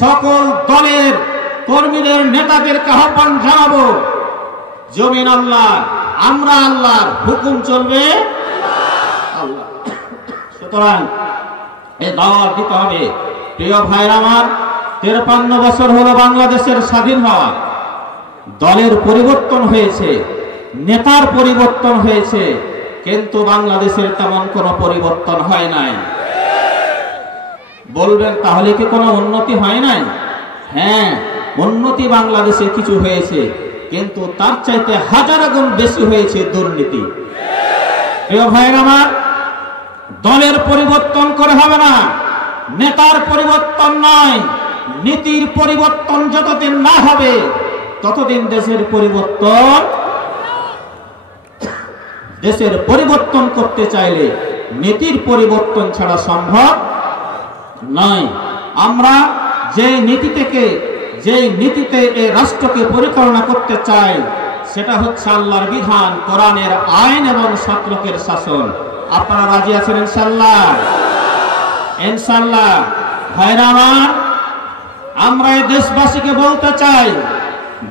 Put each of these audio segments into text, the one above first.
সকল দলের কর্মীদের নেতাদেরকে আহ্বান জানাবো, জমিন আল্লাহ, আমরা আল্লাহর, হুকুম চলবে আল্লাহ। সুতরাং এই দাওয়াত দিতে হবে। প্রিয় ভাইরা আমার, 53 বছর হলো বাংলাদেশের স্বাধীন হওয়া। দলের পরিবর্তন হয়েছে, নেতার পরিবর্তন হয়েছে, কিন্তু বাংলাদেশের তেমন কোনো পরিবর্তন হয় নাই। বলবেন তাহলে কি কোনো উন্নতি হয় নাই? হ্যাঁ, উন্নতি বাংলাদেশে কিছু হয়েছে, কিন্তু তার চাইতে হাজার গুণ বেশি হয়েছে দুর্নীতি। প্রিয় ভাইরা আমার, দলের পরিবর্তন করে হবে না, নেতার পরিবর্তন নয়, নীতির পরিবর্তন যতদিন না হবে ততদিন দেশের পরিবর্তন করতে চাইলে নীতির পরিবর্তন ছাড়া সম্ভব নয়। আমরা যে নীতিতে এই রাষ্ট্রকে পরিচালনা করতে চাই সেটা হচ্ছে আল্লাহর বিধান, কোরআনের আইন এবং সৎলোকের শাসন। আপনারা রাজি আছেন ইনশাআল্লাহ? ইনশাআল্লাহ। ভাইরা আমার, আমরা এই দেশবাসীকে বলতে চাই,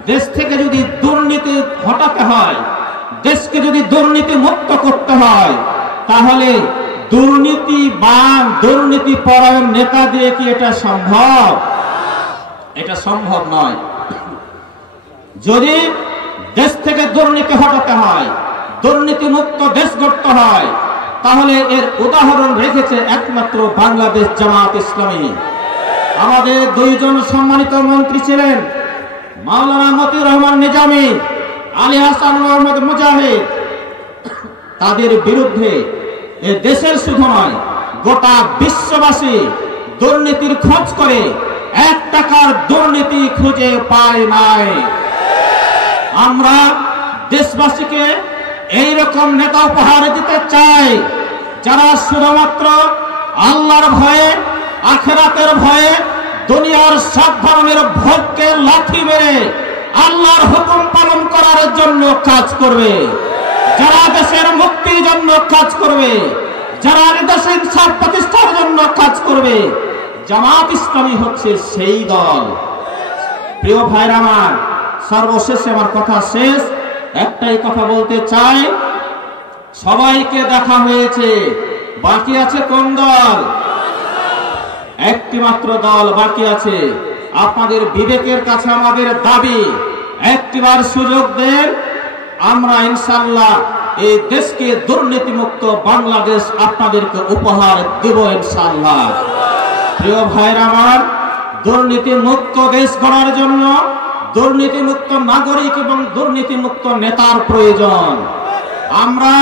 দেশ থেকে যদি দুর্নীতি হটাতে হয়, দেশকে যদি দুর্নীতি মুক্ত করতে হয়, তাহলে দুর্নীতি পরায়ণ নেতা দিয়ে কি এটা সম্ভব? এটা সম্ভব নয়। যদি দেশ থেকে দুর্নীতি হটাতে হয়, দুর্নীতি মুক্ত দেশ গড়তে হয়, তাহলে এর উদাহরণ রেখেছে একমাত্র বাংলাদেশ জামাত ইসলামী। আমাদের দুইজন সম্মানিত মন্ত্রী ছিলেন, মাওলানা মতিউর রহমান নিজামী, আলী হাসান মোহাম্মদ মুজাহিদ। তাদের বিরুদ্ধে এ দেশের শুধু নয়, গোটা বিশ্ববাসী দুর্নীতির খোঁজ করে 1 টাকার দুর্নীতি খুঁজে পায় নাই। আমরা দেশবাসীকে এইরকম নেতা উপহার দিতে চাই, যারা শুধুমাত্র আল্লাহর ভয়ে, আখিরাতের ভয়ে, দুনিয়ার সব ধরনের ভোগকে লাথি মেরে আল্লাহর হুকুম পালন করার জন্য কাজ করবে, যারা দেশের মুক্তির জন্য কাজ করবে, যারা দেশের ইনসাফ প্রতিষ্ঠার জন্য কাজ করবে। জামাত ইসলামী হচ্ছে সেই দল। প্রিয় ভাইরা আমার, সর্বশেষে আমার কথা শেষ, একটাই কথা বলতে চাই, সবাইকে দেখা হয়েছে, বাকি আছে কোন দল? একটি মাত্র দল বাকি আছে। আপনাদের বিবেকের কাছে আমাদের দাবি, একটিবার সুযোগ দেন, আমরা ইনশাআল্লাহ এই দেশকে দুর্নীতিমুক্ত বাংলাদেশ আপনাদেরকে উপহার দেব ইনশাআল্লাহ। প্রিয় ভাইরা আমার, দুর্নীতিমুক্ত দেশ গড়ার জন্য দুর্নীতিমুক্ত নাগরিক এবং দুর্নীতিমুক্ত নেতার প্রয়োজন। আমরা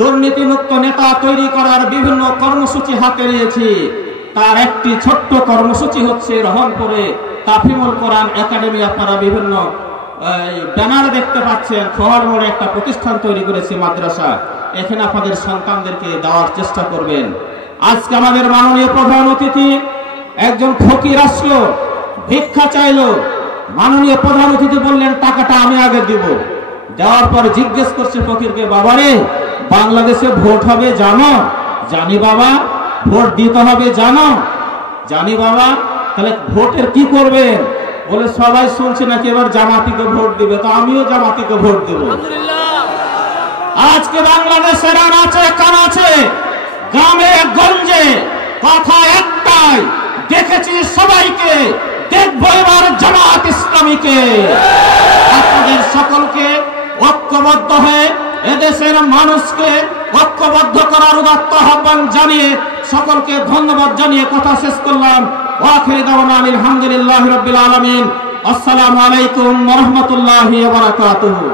দুর্নীতিমুক্ত নেতা তৈরি করার বিভিন্ন কর্মসূচি হাতে নিয়েছি। তার একটি ছোট্ট কর্মসূচি হচ্ছে রহনপুরে তাফিমুল কোরআন একাডেমি। আপনারা বিভিন্ন ব্যানার দেখতে পাচ্ছেন, খোয়ার মোড়ে একটা প্রতিষ্ঠান তৈরি করেছে, মাদ্রাসা। এখানে আপনাদের সন্তানদেরকে দেওয়ার চেষ্টা করবেন। আজকে আমাদের মাননীয় প্রধান অতিথি একজন ফকির আসলো, ভিক্ষা চাইলো। মাননীয় প্রধান অতিথি বললেন টাকাটা আমি আগে দিব। দেওয়ার পর জিজ্ঞেস করছে ফকিরকে, বাবারে বাংলাদেশে ভোট হবে জানো? জানি বাবা। ভোট দিতে হবে জানো? জানি বাবা। তাহলে ভোটের কি করবেন? বলে সবাই শুনছে নাকি এবার জামাতিকে ভোট দিবে, তো আমিও জামাতিকে ভোট দেব। আজকে বাংলাদেশের আনাচে কানাচে, গ্রামে গঞ্জে কথা একটাই, দেখেছি সবাইকে, দেখবো এবার জামাত ইসলামীকে। আপনাদের সকলকে ঐক্যবদ্ধ হয়ে এদেশের মানুষকে ঐক্যবদ্ধ করার উদাত্ত আহ্বান জানিয়ে সকলকে ধন্যবাদ জানিয়ে কথা শেষ করলাম। ওয়া আখিরু দাওয়ানা আলহামদুলিল্লাহি রাব্বিল আলামিন। আসসালামু আলাইকুম ওয়া রাহমাতুল্লাহি ওয়া বারাকাতুহু।